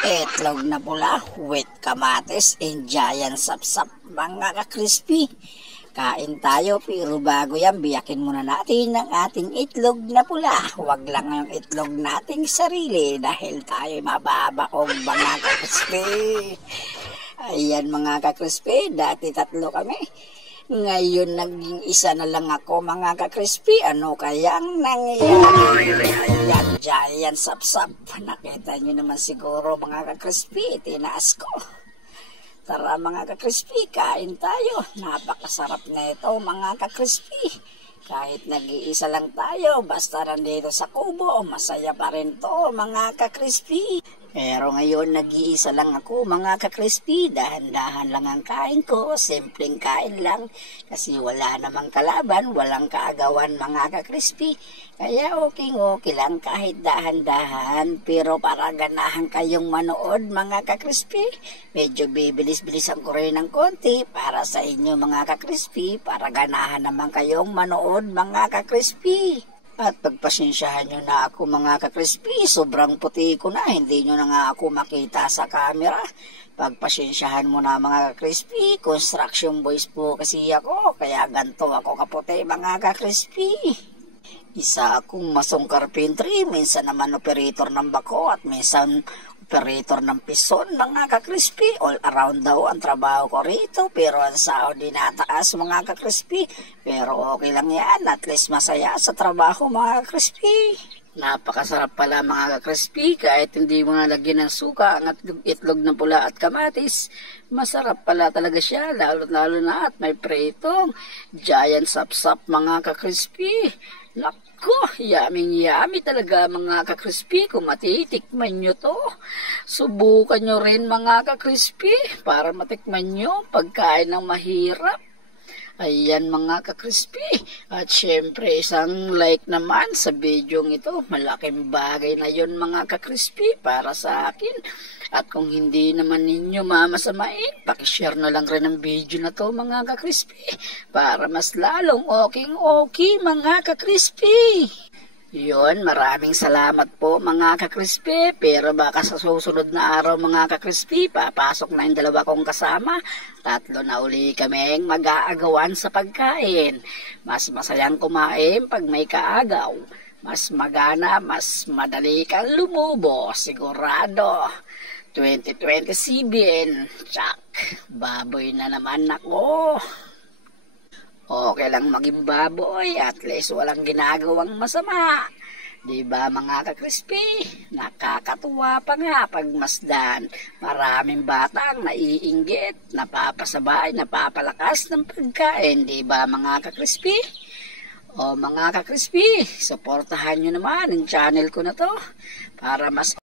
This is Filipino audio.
Itlog na pula, with kamatis, and giant sapsap, mga ka-crispy. Kain tayo, pero bago yan, biyakin muna natin ang ating itlog na pula. Huwag lang yung itlog nating sarili dahil tayo mababaong mga ka-crispy. Ayan mga ka-crispy, dati tatlo kami. Ngayon naging isa na lang ako mga ka-crispy. Ano kayang nangyayari? Ayan, giant sapsap. Nakita nyo naman siguro mga ka-crispy, tinaas ko. Tara mga ka-crispy, kain tayo. Napakasarap na ito mga ka-crispy. Kahit nag-iisa lang tayo, basta nandito sa kubo, masaya pa rin to mga ka-crispy. Pero ngayon nag-iisa lang ako mga ka-crispy, dahan-dahan lang ang kain ko, simpleng kain lang. Kasi wala namang kalaban, walang kaagawan mga ka-crispy. Kaya okay lang kahit dahan-dahan, pero para ganahan kayong manood mga ka-crispy. Medyo bibilis-bilisan ko rin ng konti para sa inyo mga ka-crispy, para ganahan naman kayong manood mga ka-crispy. At pagpasensyahan nyo na ako mga ka-crispy, sobrang puti ko na, hindi nyo na nga ako makita sa camera. Pagpasensyahan mo na mga ka-crispy, construction boys po kasi ako, kaya ganito ako kaputi mga ka-crispy. Isa akong masong carpentry, minsan naman operator ng bako at minsan operator ng pison mga ka-crispy. All around daw ang trabaho ko rito, pero ang sahod din nataas mga ka-crispy. Pero okay lang yan, at least masaya sa trabaho mga ka-crispy. Napakasarap pala mga ka-crispy, kahit hindi mo nalagyan ng suka ang itlog na pula at kamatis. Masarap pala talaga siya, lalo na at may pretong giant sapsap mga ka-crispy. Nako, yummy talaga mga ka-crispy. Kung matitikman nyo to, subukan nyo rin mga ka-crispy para matikman nyo pagkain ng mahirap. Ayan mga ka-crispy. At syempre isang like naman sa video ito. Malaking bagay na yon mga ka-crispy para sa akin. At kung hindi naman ninyo mamasamain, pakishare na lang rin ang video na to mga ka-crispy. Para mas lalong okay mga ka-crispy. Yun, maraming salamat po mga ka-crispy, pero baka sa susunod na araw mga ka-crispy, papasok na yung dalawa kong kasama, tatlo na uli kaming mag-aagawan sa pagkain. Mas masayang kumain pag may kaagaw, mas magana, mas madali kang lumubo, sigurado. 2027, tsak, baboy na naman ako. Okay lang maging baboy, at least walang ginagawang masama. Diba mga ka-crispy? Nakakatuwa pa nga pagmasdan. Maraming batang naiinggit, napapasabay, napapalakas ng pagkain. Diba mga ka-crispy? O mga ka-crispy, supportahan nyo naman ang channel ko na to para mas